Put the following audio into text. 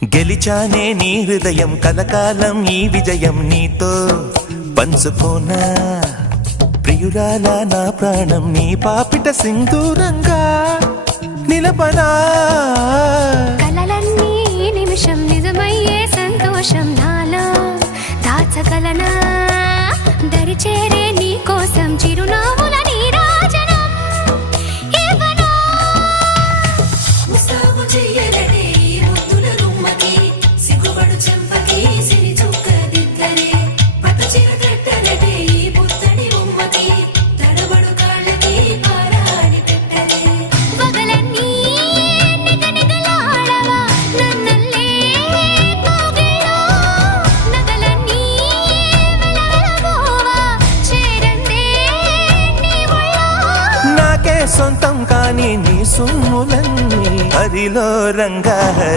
గెలిచానే నీ హృదయం కలకాలం ఈ విజయం నీతో పంచుకోనా ప్రియురాల నా ప్రాణం నీ పాపిట సింధూరంగా నిలపనా కలలన్నీ నిమిషం నిజమయ్యే సంతోషం నాలో దాచగలనా దరిచేరే నీ కోసం చిరునవ్వుల నీరాజనం ఇవ్వనా ముస్తాబు చెయ్యలనే ఈ ముద్దుల గుమ్మకి సిగ్గుపడు చెంపకి సిరి చుక్క దిద్దరే పట్టు చీర కట్టలనే ఈ పుత్తడి బొమ్మకి తడబడు కాళ్ళకి పారాడి పెట్టలే పగలన్నీ నిగనిగలాడవా నన్నల్లే కోగిలో నగలన్నీ వెలవెలబోవా చేరందే నీ ఒళ్ళో నాకే సొంతం కాని నీ సొమ్ములన్నీ హరిలో రంగా